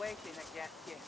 waiting at that gift.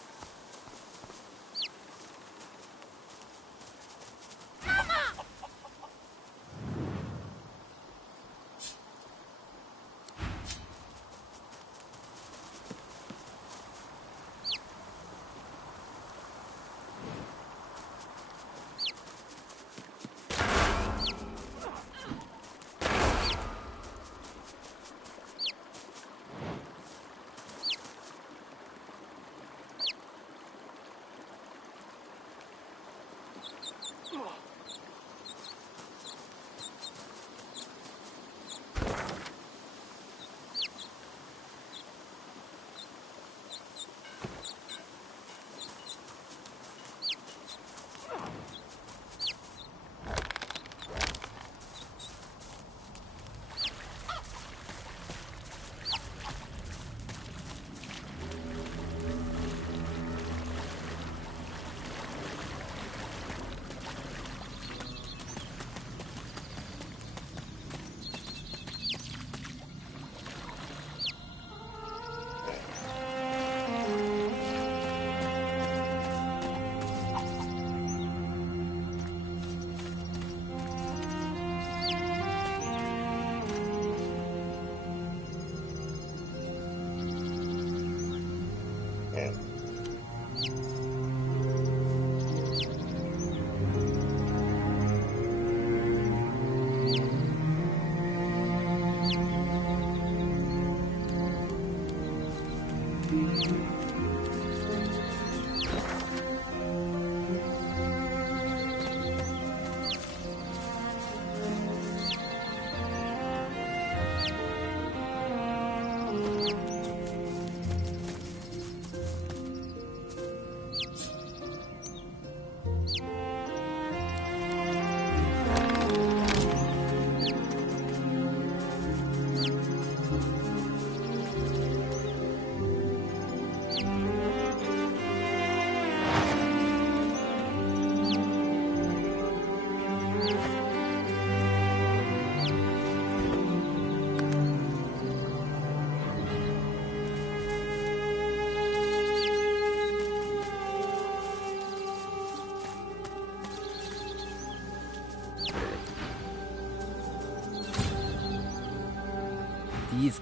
These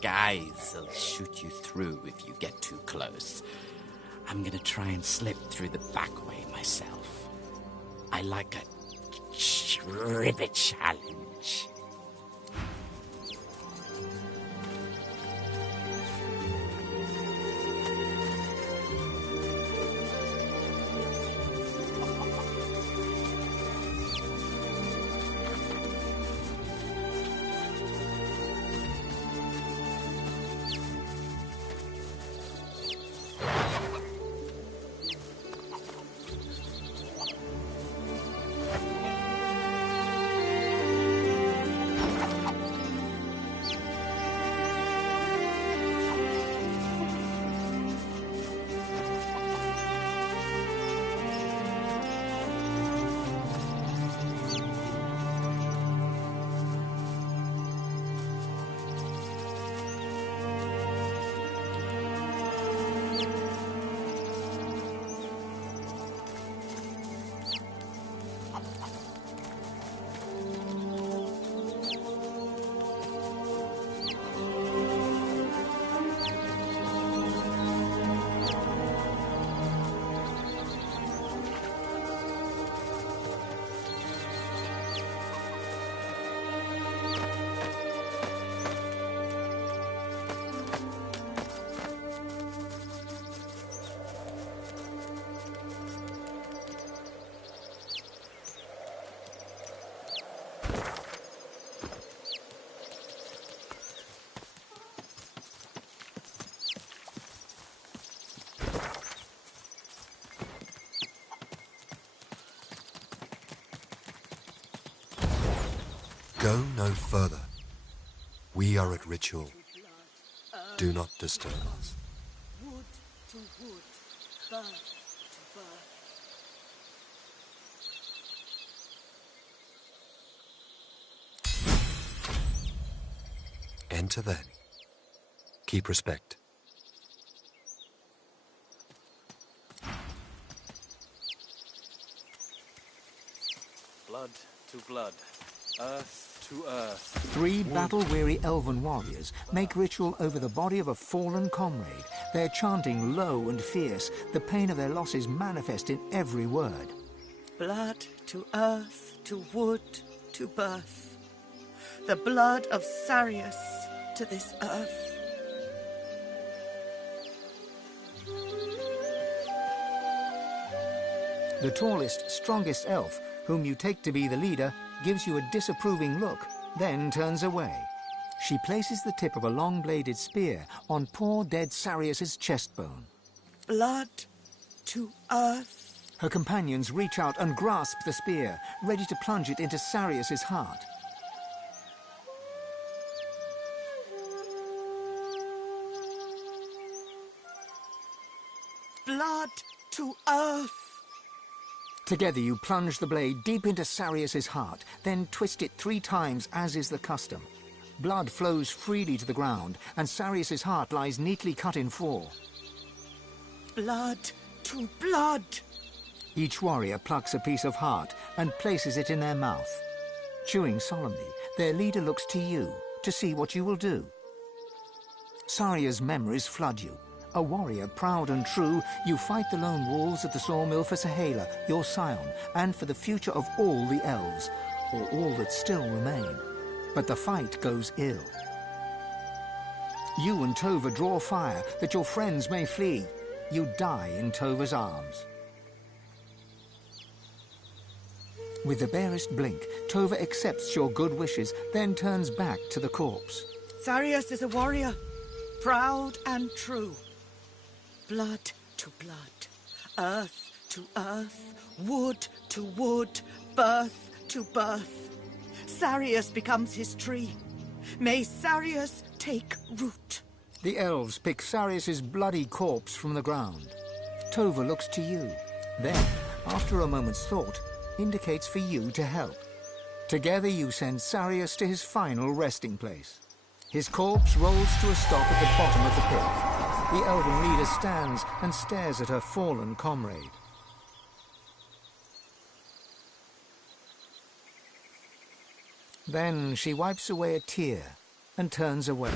guys will shoot you through if you get too close. I'm gonna try and slip through the back way myself. I like a ribbit challenge. Go no further. We are at ritual. Do not disturb us. Wood to wood, birth to birth. Enter then. Keep respect. Blood to blood, earth to earth. 3 battle-weary elven warriors make ritual over the body of a fallen comrade. They're chanting low and fierce, the pain of their losses manifest in every word. Blood to earth, to wood, to birth. The blood of Sarius to this earth. The tallest, strongest elf, whom you take to be the leader, gives you a disapproving look, then turns away. She places the tip of a long-bladed spear on poor dead Sarius's chest bone. Blood to earth. Her companions reach out and grasp the spear, ready to plunge it into Sarius's heart. Blood to earth. Together you plunge the blade deep into Sarius's heart, then twist it 3 times, as is the custom. Blood flows freely to the ground, and Sarius's heart lies neatly cut in 4. Blood to blood. Each warrior plucks a piece of heart and places it in their mouth. Chewing solemnly, their leader looks to you to see what you will do. Saria's memories flood you. A warrior proud and true, you fight the lone wolves at the sawmill for Sahala, your scion, and for the future of all the elves, or all that still remain. But the fight goes ill. You and Tova draw fire that your friends may flee. You die in Tova's arms. With the barest blink, Tova accepts your good wishes, then turns back to the corpse. Sarius is a warrior, proud and true. Blood to blood, earth to earth, wood to wood, birth to birth. Sarius becomes his tree. May Sarius take root. The elves pick Sarius's bloody corpse from the ground. Tova looks to you. Then, after a moment's thought, indicates for you to help. Together you send Sarius to his final resting place. His corpse rolls to a stop at the bottom of the pit. The elven leader stands and stares at her fallen comrade. Then she wipes away a tear and turns away.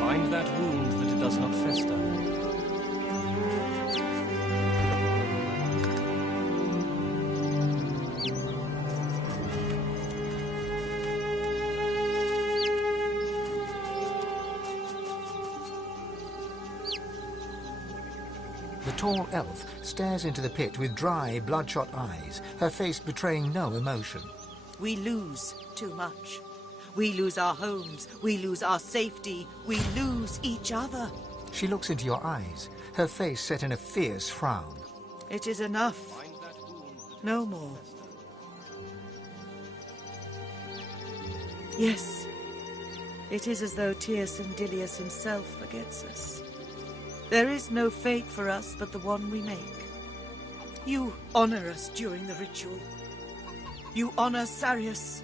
Find that wound that it does not fester. The tall elf stares into the pit with dry, bloodshot eyes, her face betraying no emotion. We lose too much. We lose our homes, we lose our safety, we lose each other. She looks into your eyes, her face set in a fierce frown. It is enough. No more. Yes, it is as though Tierson Dilius himself forgets us. There is no fate for us but the one we make. You honor us during the ritual. You honor Sarius.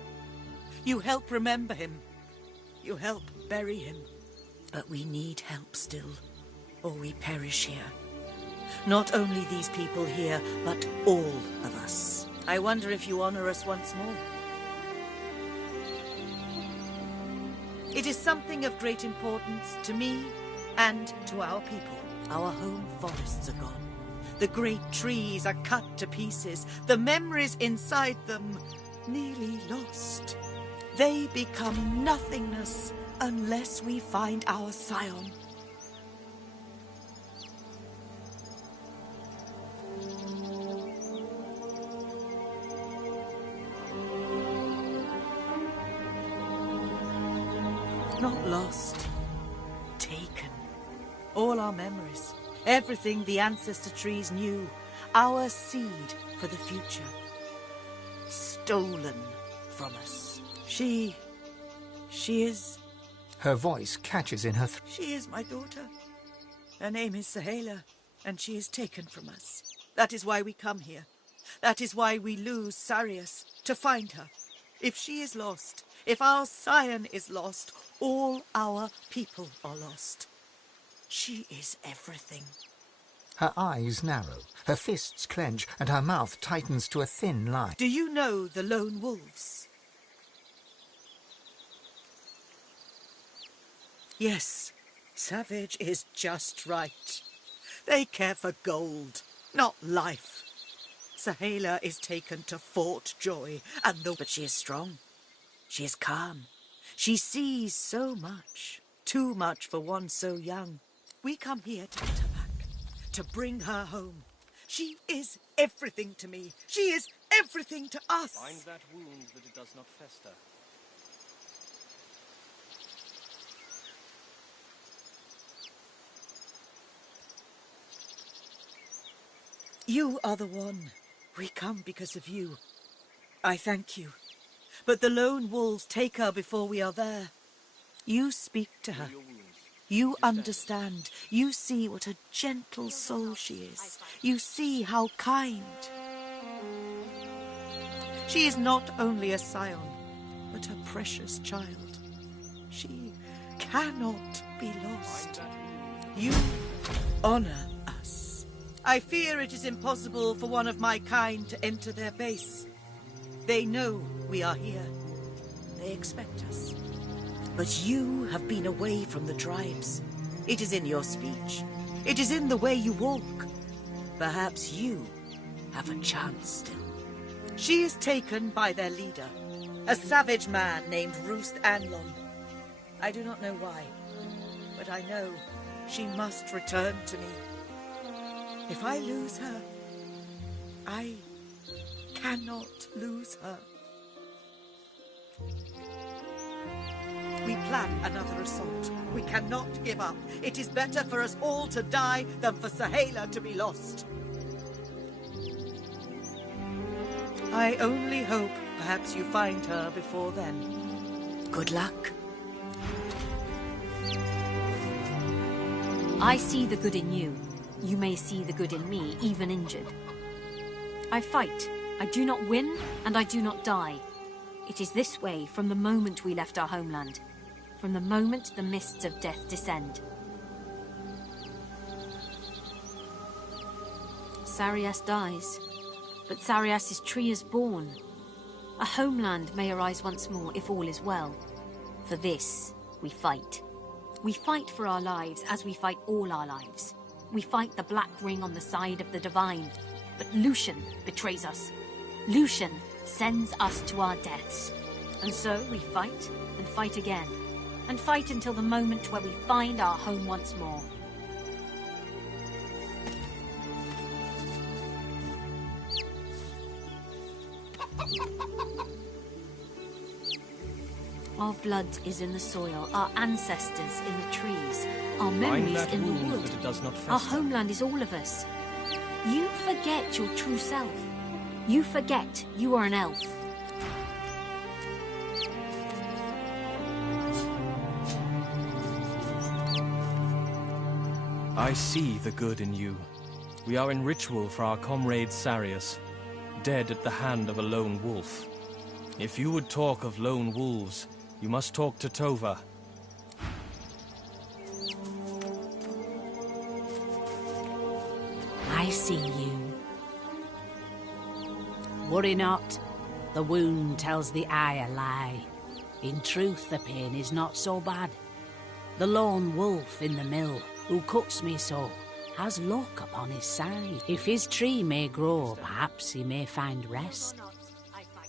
You help remember him. You help bury him. But we need help still, or we perish here. Not only these people here, but all of us. I wonder if you honor us once more. It is something of great importance to me and to our people. Our home forests are gone. The great trees are cut to pieces, the memories inside them nearly lost. They become nothingness unless we find our scion. Not lost, taken. All our memories, everything the ancestor trees knew, our seed for the future, stolen from us. She is... Her voice catches in her throat. She is my daughter. Her name is Sahela, and she is taken from us. That is why we come here. That is why we lose Sarius, to find her. If she is lost, if our scion is lost, all our people are lost. She is everything. Her eyes narrow, her fists clench, and her mouth tightens to a thin line. Do you know the lone wolves? Yes, savage is just right. They care for gold, not life. Sahela is taken to Fort Joy, but she is strong. She is calm. She sees so much, too much for one so young. We come here to get her back, to bring her home. She is everything to me. She is everything to us. Find that wound that it does not fester. You are the one. We come because of you. I thank you. But the lone wolves take her before we are there. You speak to her. You understand. You see what a gentle soul she is. You see how kind. She is not only a scion, but a precious child. She cannot be lost. You honor us. I fear it is impossible for one of my kind to enter their base. They know we are here. They expect us. But you have been away from the tribes. It is in your speech. It is in the way you walk. Perhaps you have a chance still. She is taken by their leader, a savage man named Roost Anlon. I do not know why, but I know she must return to me. If I lose her, I cannot lose her. We plan another assault. We cannot give up. It is better for us all to die than for Sahela to be lost. I only hope perhaps you find her before then. Good luck. I see the good in you. You may see the good in me, even injured. I fight. I do not win, and I do not die. It is this way from the moment we left our homeland. From the moment the mists of death descend. Sarius dies, but Sarius' tree is born. A homeland may arise once more if all is well. For this, we fight. We fight for our lives as we fight all our lives. We fight the black ring on the side of the divine, but Lucian betrays us. Lucian sends us to our deaths. And so we fight and fight again. And fight until the moment where we find our home once more. Our blood is in the soil, our ancestors in the trees, our memories in the wood. That it does not fester. Our homeland is all of us. You forget your true self. You forget you are an elf. I see the good in you. We are in ritual for our comrade Sarius, dead at the hand of a lone wolf. If you would talk of lone wolves, you must talk to Tova. I see you. Worry not. The wound tells the eye a lie. In truth, the pain is not so bad. The lone wolf in the mill, who cuts me so, has luck upon his side. If his tree may grow, perhaps he may find rest.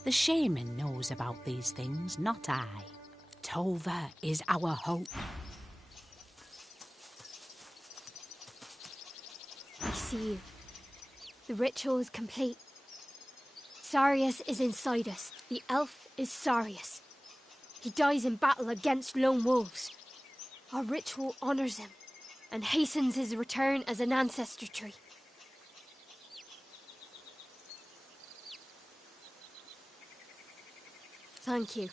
The shaman knows about these things, not I. Tova is our hope. I see you. The ritual is complete. Sarius is inside us. The elf is Sarius. He dies in battle against lone wolves. Our ritual honors him and hastens his return as an ancestor tree. Thank you.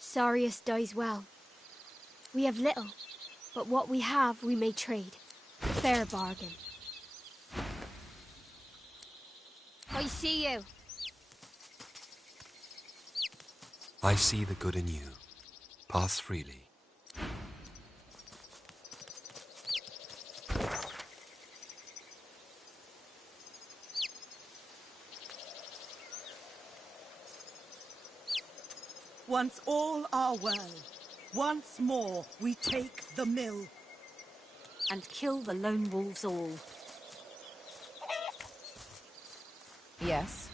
Sarius dies well. We have little, but what we have we may trade. Fair bargain. I see you. I see the good in you. Pass freely. Once all are well, once more we take the mill. And kill the lone wolves all. Yes.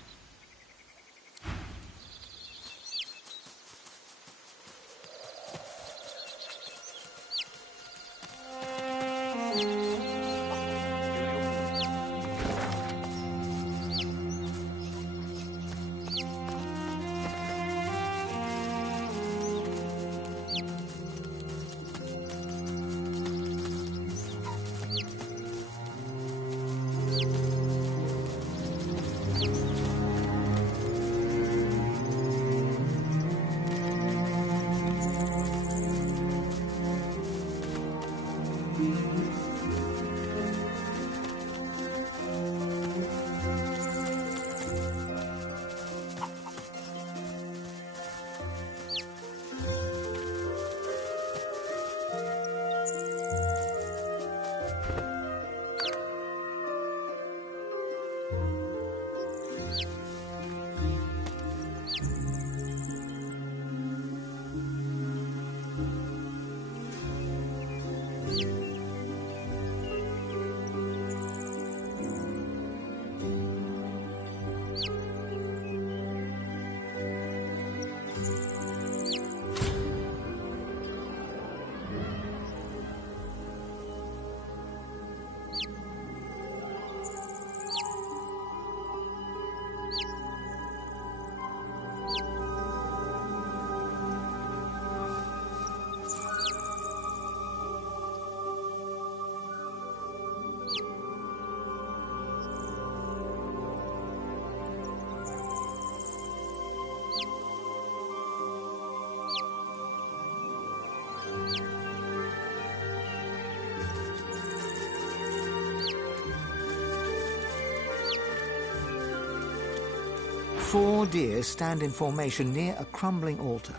Four deer stand in formation near a crumbling altar.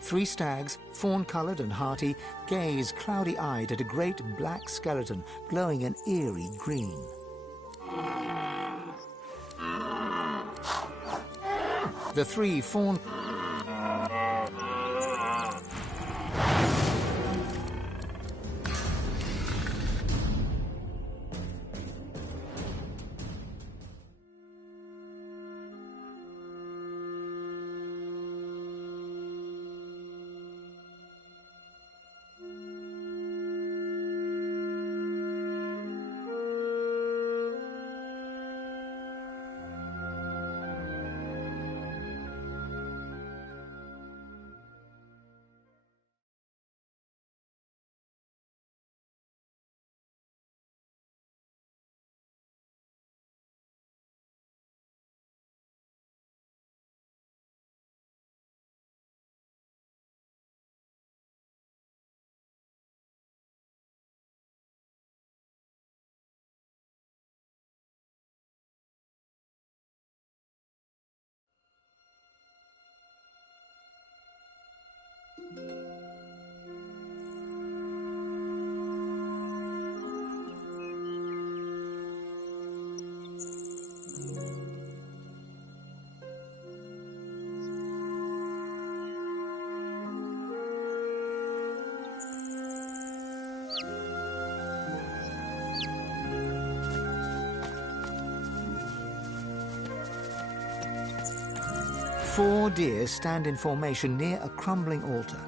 Three stags, fawn-coloured and hearty, gaze cloudy-eyed at a great black skeleton glowing an eerie green. The three fawn... 4 deer stand in formation near a crumbling altar.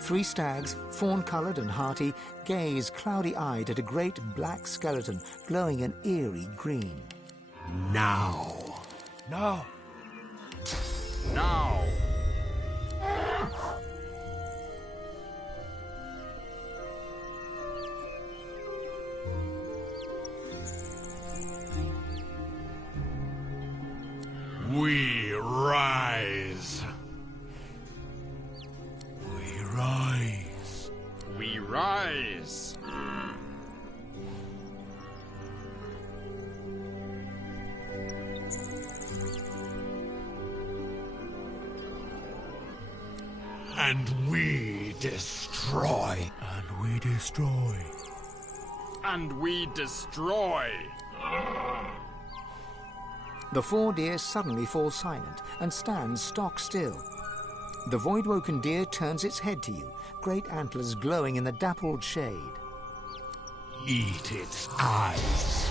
3 stags, fawn-coloured and hearty, gaze cloudy-eyed at a great black skeleton glowing an eerie green. Now. No. Now. We rise. We rise. We rise. And we destroy. And we destroy. And we destroy. The 4 deer suddenly fall silent and stand stock still. The void-woken deer turns its head to you, great antlers glowing in the dappled shade. Eat its eyes.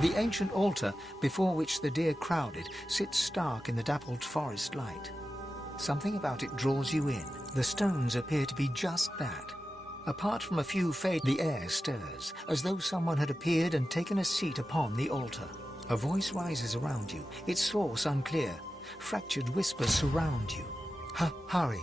The ancient altar, before which the deer crowded, sits stark in the dappled forest light. Something about it draws you in. The stones appear to be just that. Apart from a few fade, the air stirs, as though someone had appeared and taken a seat upon the altar. A voice rises around you, its source unclear. Fractured whispers surround you. Hurry.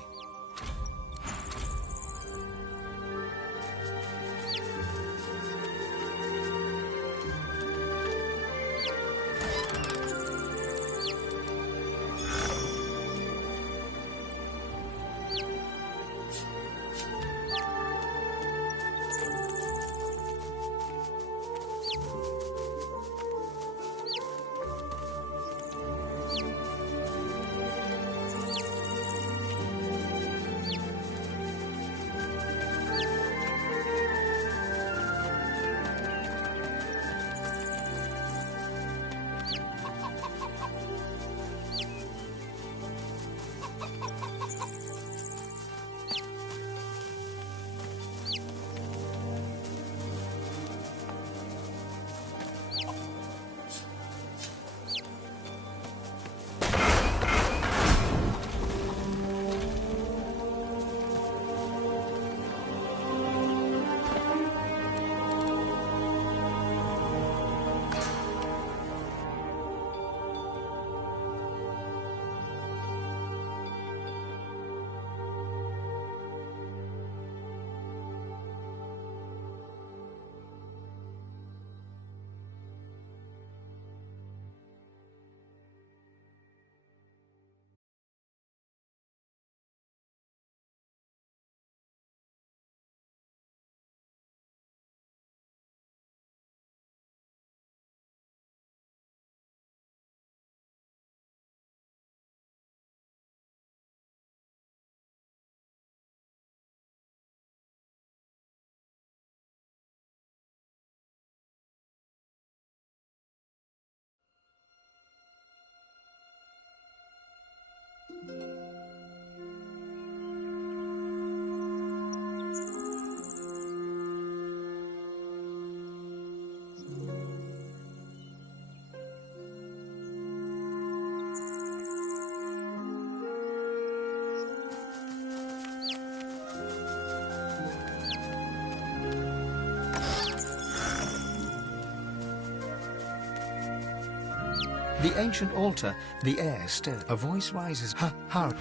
The ancient altar, the air stirs. A voice rises. Hurry.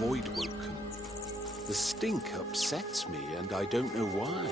Voidwoken. The stink upsets me, and I don't know why.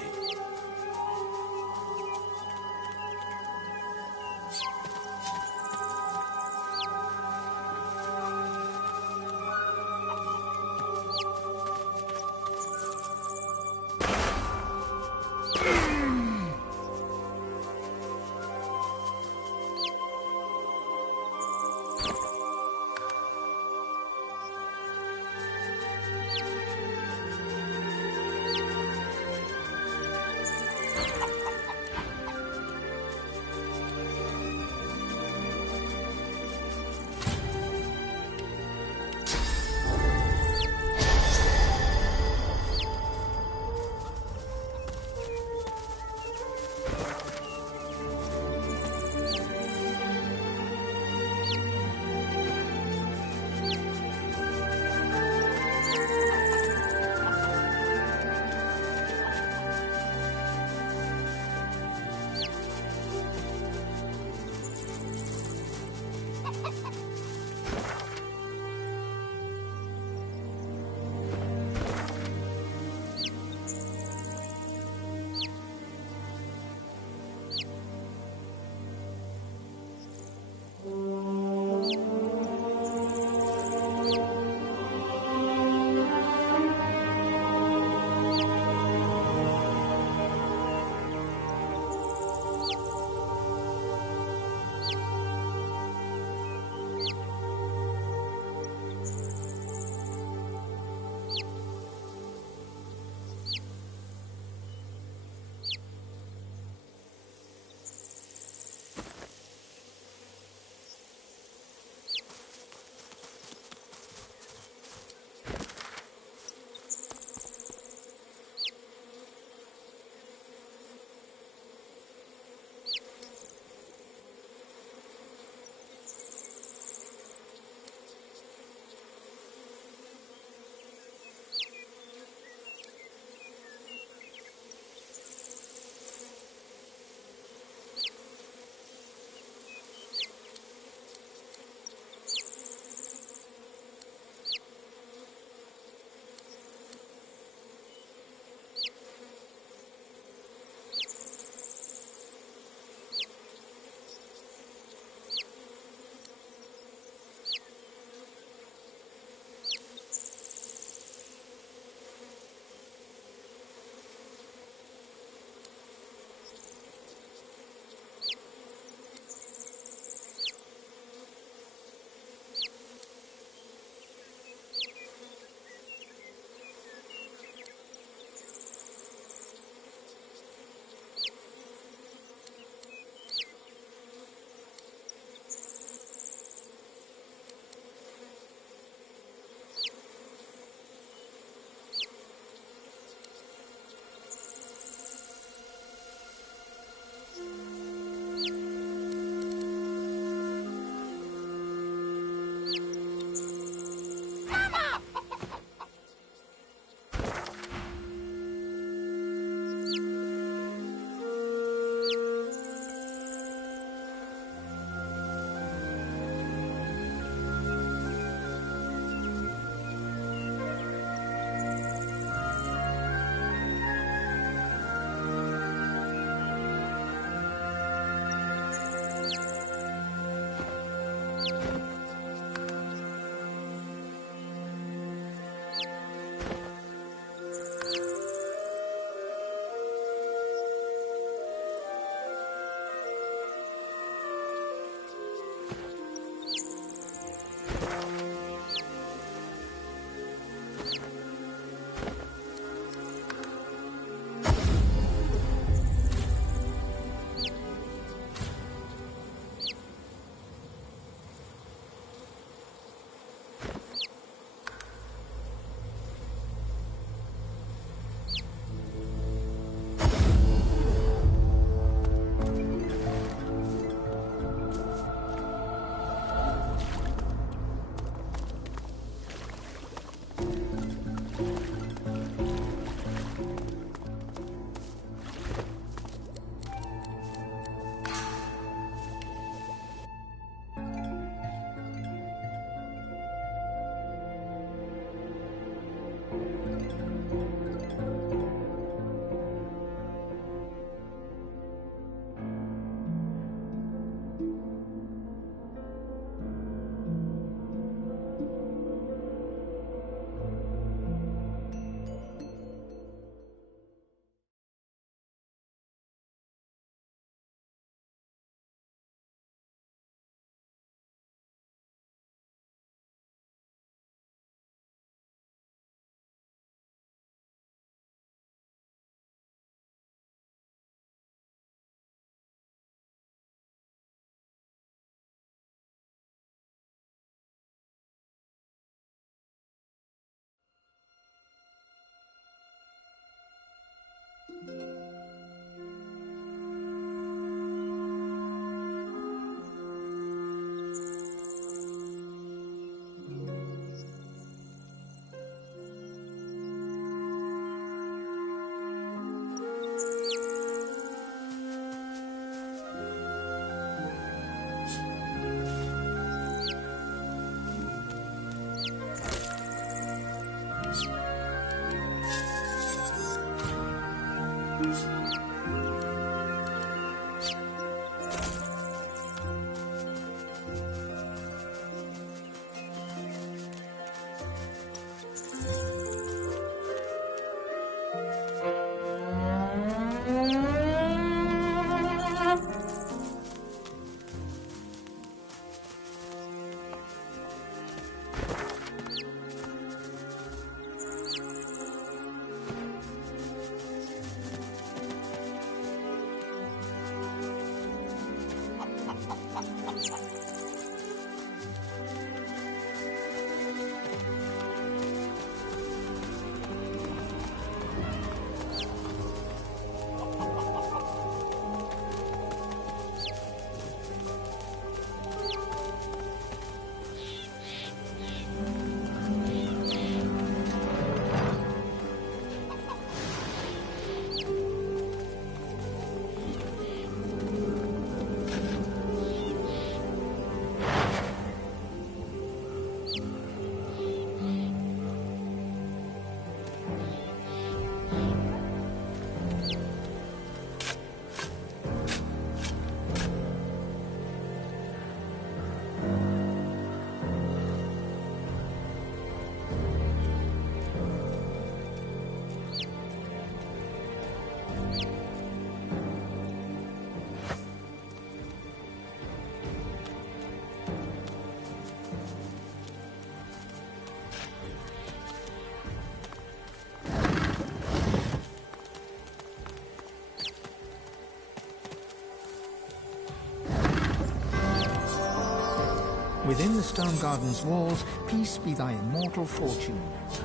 Within the stone garden's walls, peace be thy immortal fortune,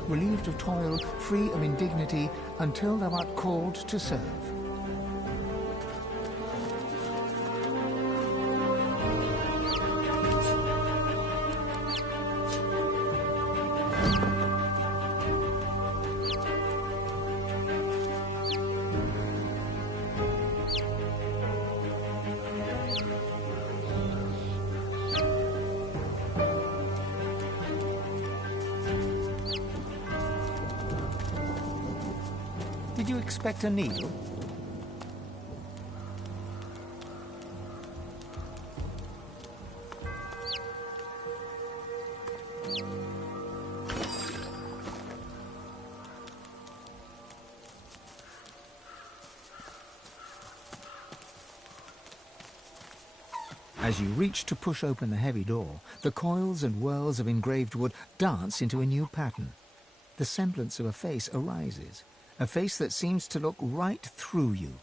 relieved of toil, free of indignity, until thou art called to serve. Did you expect a needle? As you reach to push open the heavy door, the coils and whirls of engraved wood dance into a new pattern. The semblance of a face arises. A face that seems to look right through you.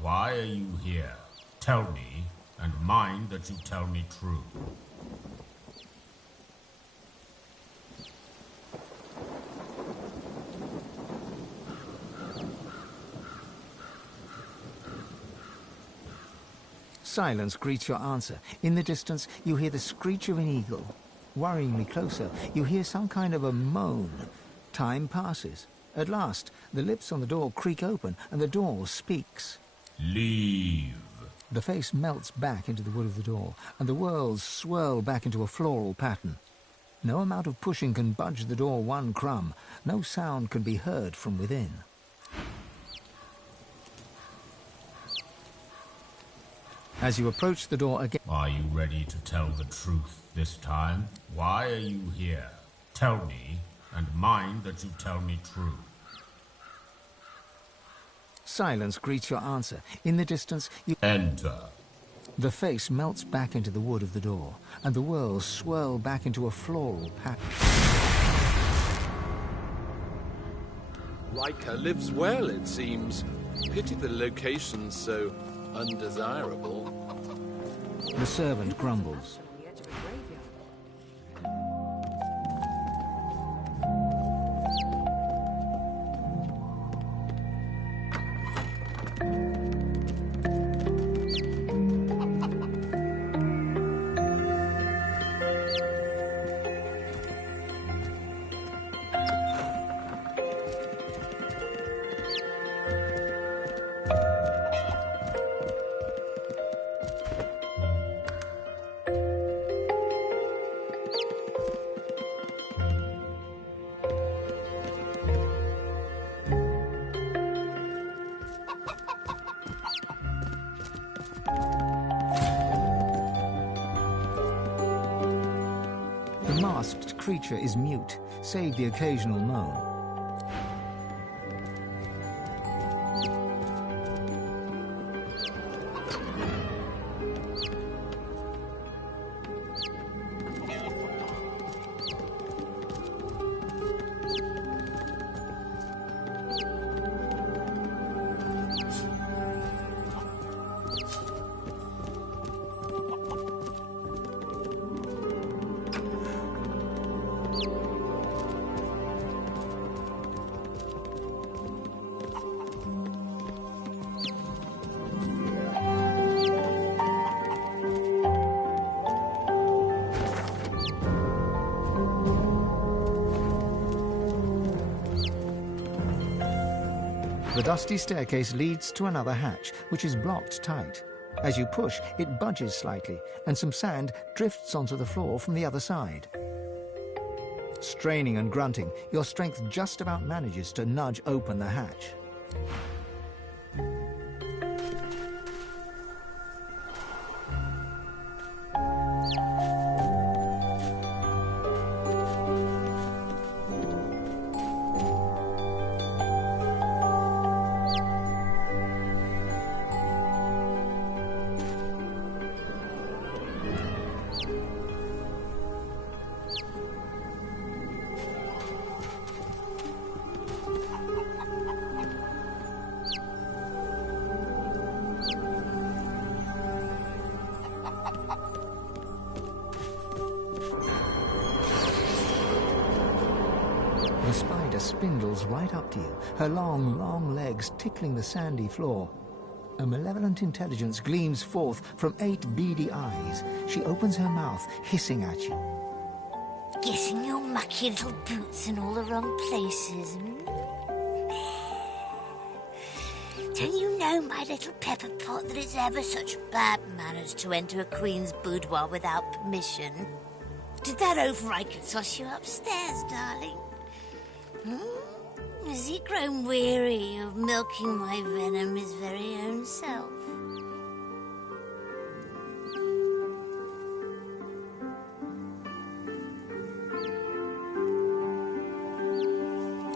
Why are you here? Tell me, and mind that you tell me true. Silence greets your answer. In the distance, you hear the screech of an eagle. Worryingly closer, you hear some kind of a moan. Time passes. At last, the lips on the door creak open, and the door speaks. Leave. The face melts back into the wood of the door, and the whirls swirl back into a floral pattern. No amount of pushing can budge the door one crumb. No sound can be heard from within. As you approach the door again... Are you ready to tell the truth this time? Why are you here? Tell me, and mind that you tell me true. Silence greets your answer. In the distance, you... Enter. The face melts back into the wood of the door, and the whirls swirl back into a floral pattern. Riker lives well, it seems. Pity the location's so undesirable. The servant grumbles. The masked creature is mute, save the occasional moan. The dusty staircase leads to another hatch, which is blocked tight. As you push, it budges slightly, and some sand drifts onto the floor from the other side. Straining and grunting, your strength just about manages to nudge open the hatch. spider spindles right up to you, her long, long legs tickling the sandy floor. A malevolent intelligence gleams forth from 8 beady eyes. She opens her mouth, hissing at you. Getting your mucky little boots in all the wrong places. Don't you know, my little pepper pot, that it's ever such bad manners to enter a queen's boudoir without permission? Did that over I could toss you upstairs, darling? Has he grown weary of milking my venom his very own self?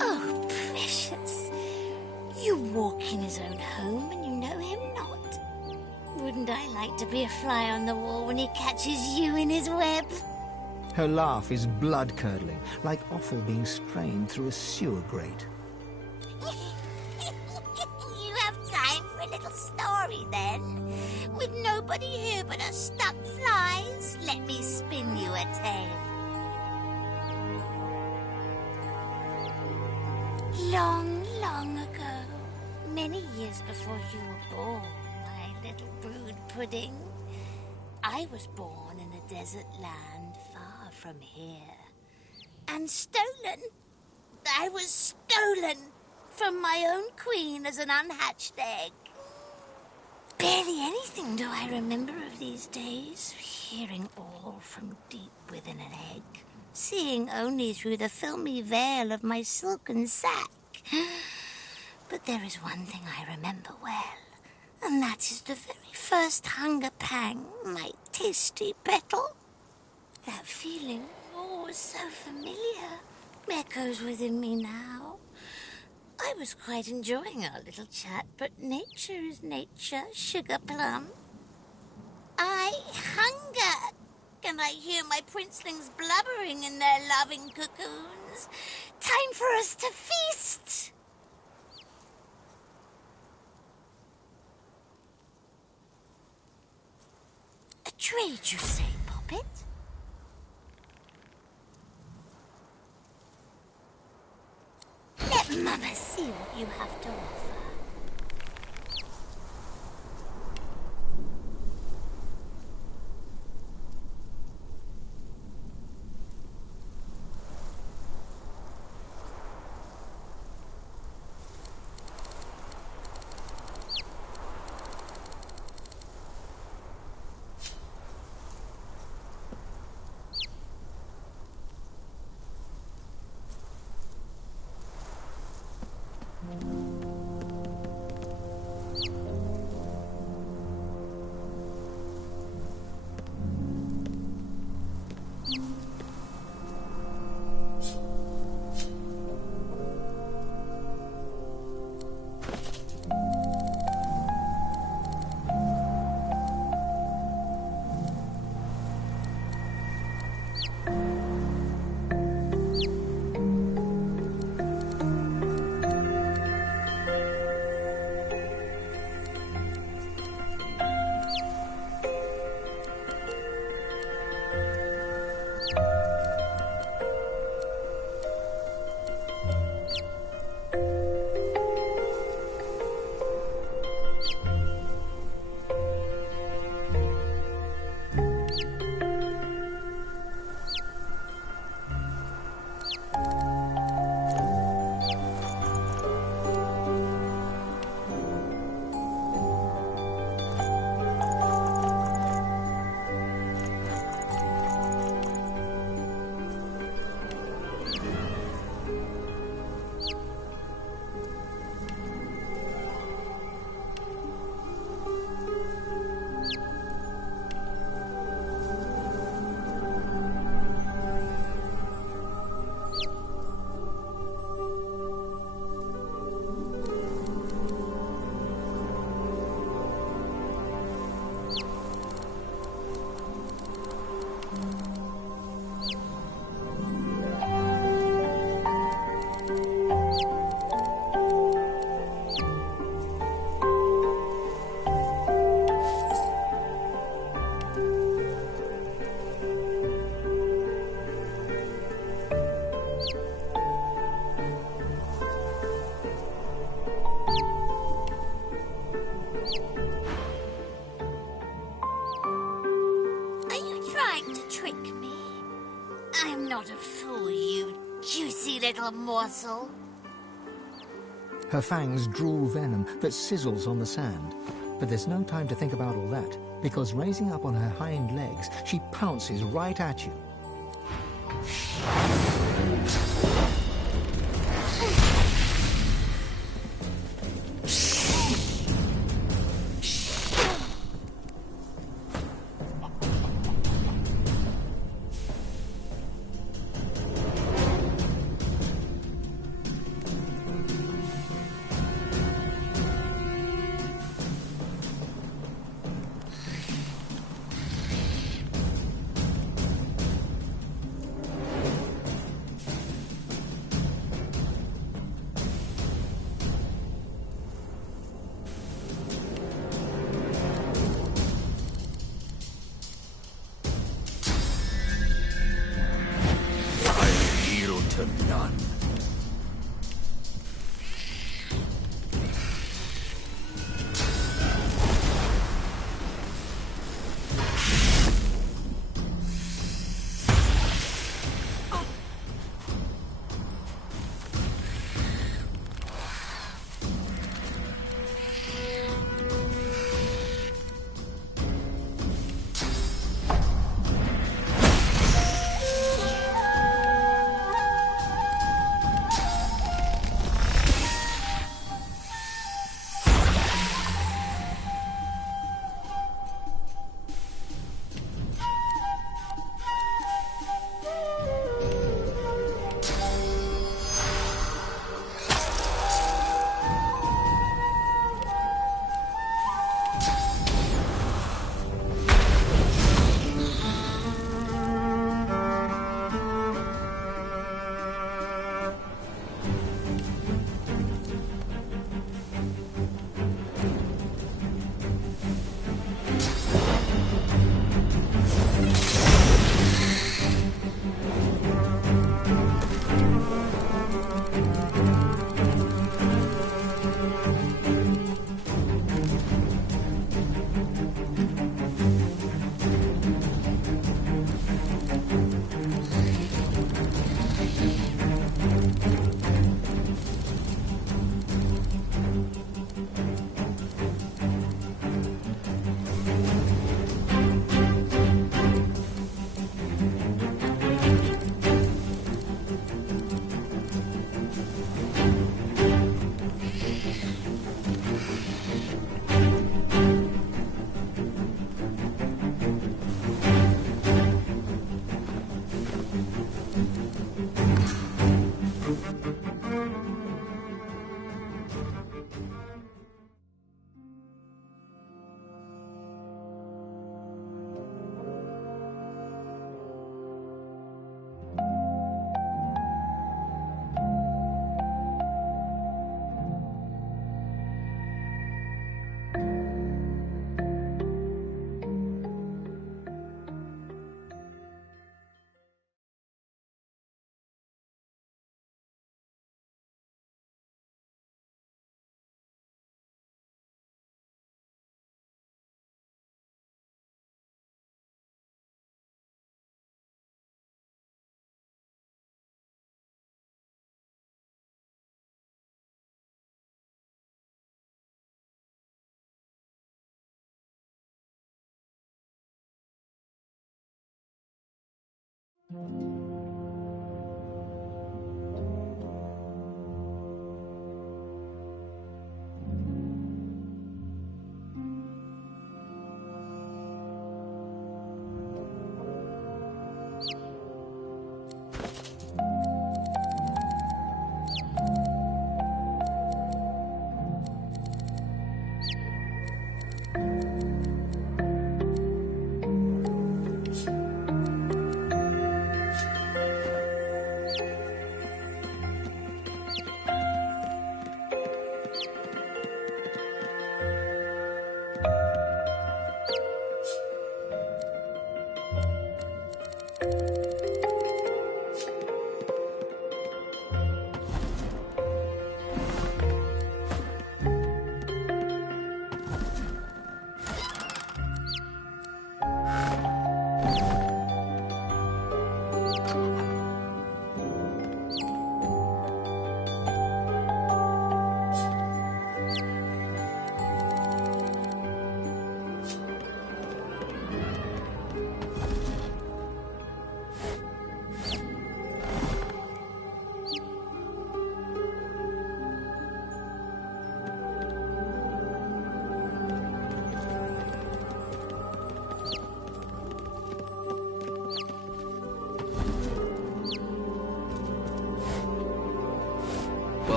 Oh, precious. You walk in his own home and you know him not. Wouldn't I like to be a fly on the wall when he catches you in his web? Her laugh is blood-curdling, like offal being strained through a sewer grate. You have time for a little story, then? With nobody here but us stuck flies, let me spin you a tale. Long, long ago, many years before you were born, my little brood pudding, I was born in a desert land far from here. And stolen. I was stolen from my own queen as an unhatched egg. Barely anything do I remember of these days, hearing all from deep within an egg, seeing only through the filmy veil of my silken sack. But there is one thing I remember well, and that is the very first hunger pang, my tasty petal. That feeling, oh, so familiar, echoes within me now. I was quite enjoying our little chat, but nature is nature, sugar plum. I hunger. Can I hear my princelings blubbering in their loving cocoons? Time for us to feast. A trade, you say, Poppet? Let Mama see what you have to offer. trick me? I'm not a fool, you juicy little morsel. Her fangs drool venom that sizzles on the sand. But there's no time to think about all that, because raising up on her hind legs, she pounces right at you.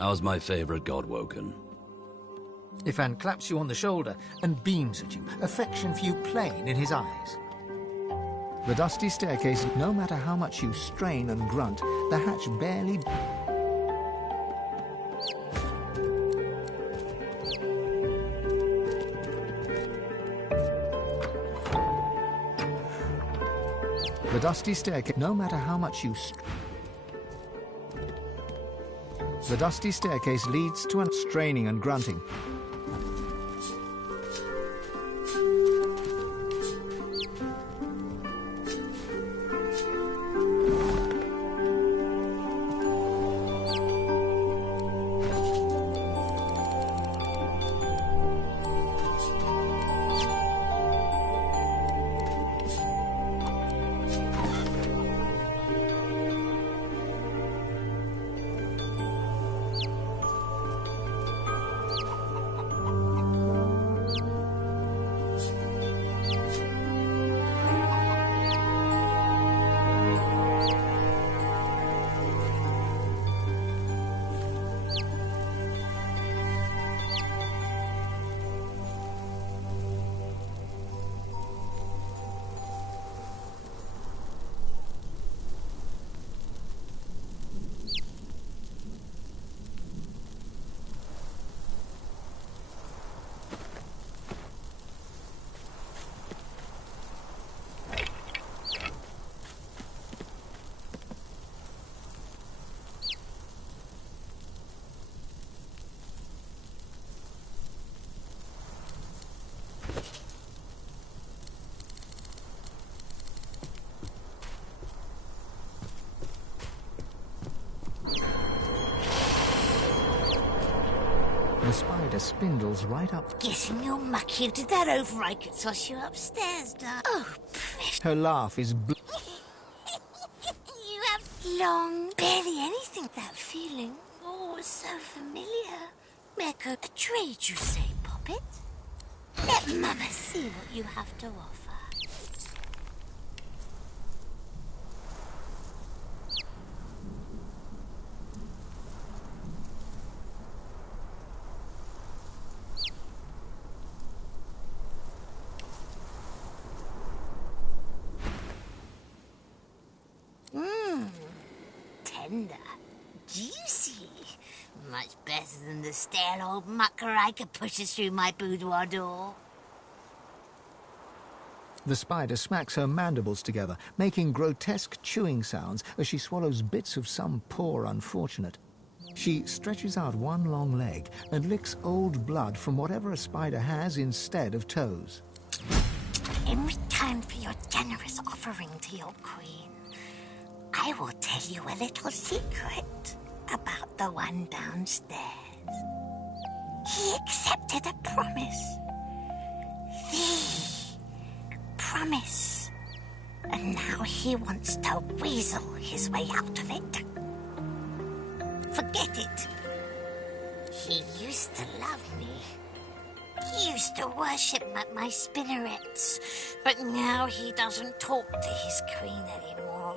How's my favorite god woken? Ifan claps you on the shoulder and beams at you, affection for you plain in his eyes. The dusty staircase, no matter how much you strain and grunt, the hatch barely... The dusty staircase, no matter how much you... The dusty staircase leads to a straining and grunting. The spider spindles right up. Guessing you're mucky. You did that over. I could toss you upstairs, darling. Oh, precious. Her laugh is You have long, barely anything. That feeling. Oh, so familiar. Echo, a trade, you say, Poppet? Let Mama see what you have to offer. Tender, juicy, much better than the stale old mucker I could push us through my boudoir door. The spider smacks her mandibles together, making grotesque chewing sounds as she swallows bits of some poor unfortunate. She stretches out one long leg and licks old blood from whatever a spider has instead of toes. In return for your generous offering to your queen, I will tell you a little secret about the one downstairs. He accepted a promise. The promise. And now he wants to weasel his way out of it. Forget it. He used to love me. He used to worship at my spinnerets. But now he doesn't talk to his queen anymore.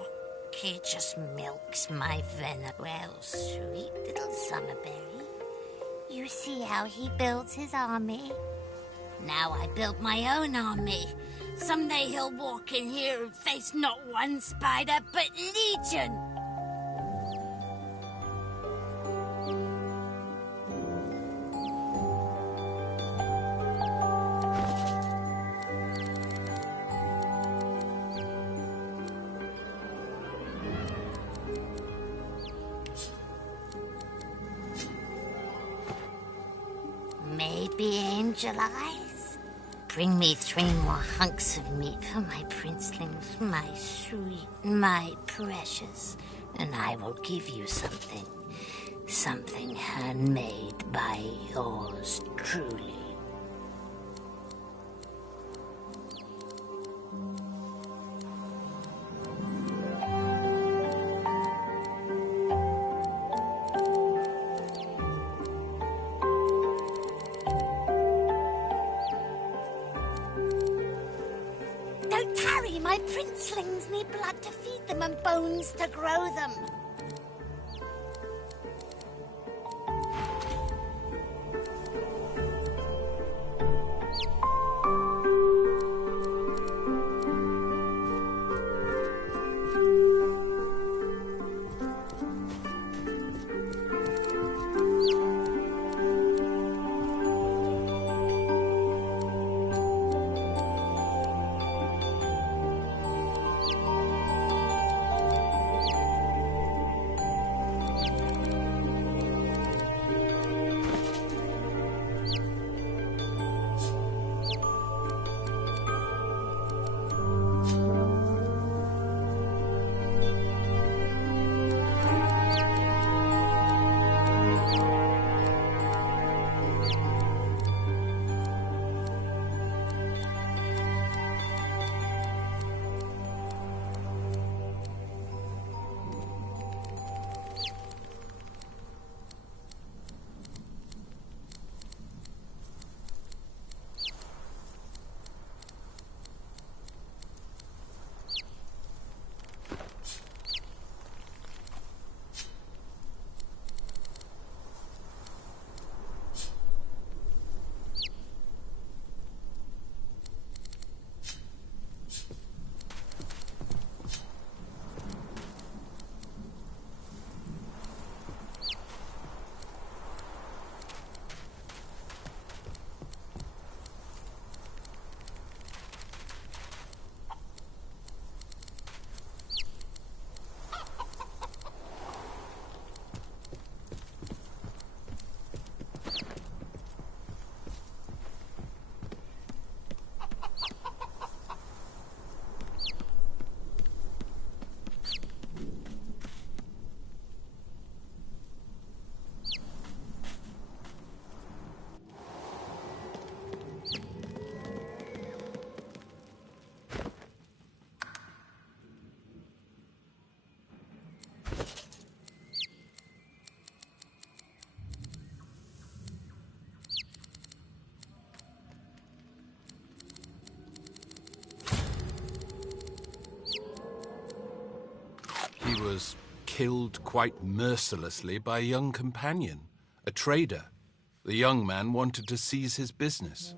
He just milks my venom. Well, sweet little Summerberry. You see how he builds his army? Now I build my own army. Someday he'll walk in here and face not one spider, but legion. Maybe angel eyes? Bring me 3 more hunks of meat for my princelings, my sweet, my precious, and I will give you something. Something handmade by yours truly. My princelings need blood to feed them and bones to grow them. was killed quite mercilessly by a young companion, a trader. The young man wanted to seize his business.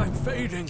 I'm fading.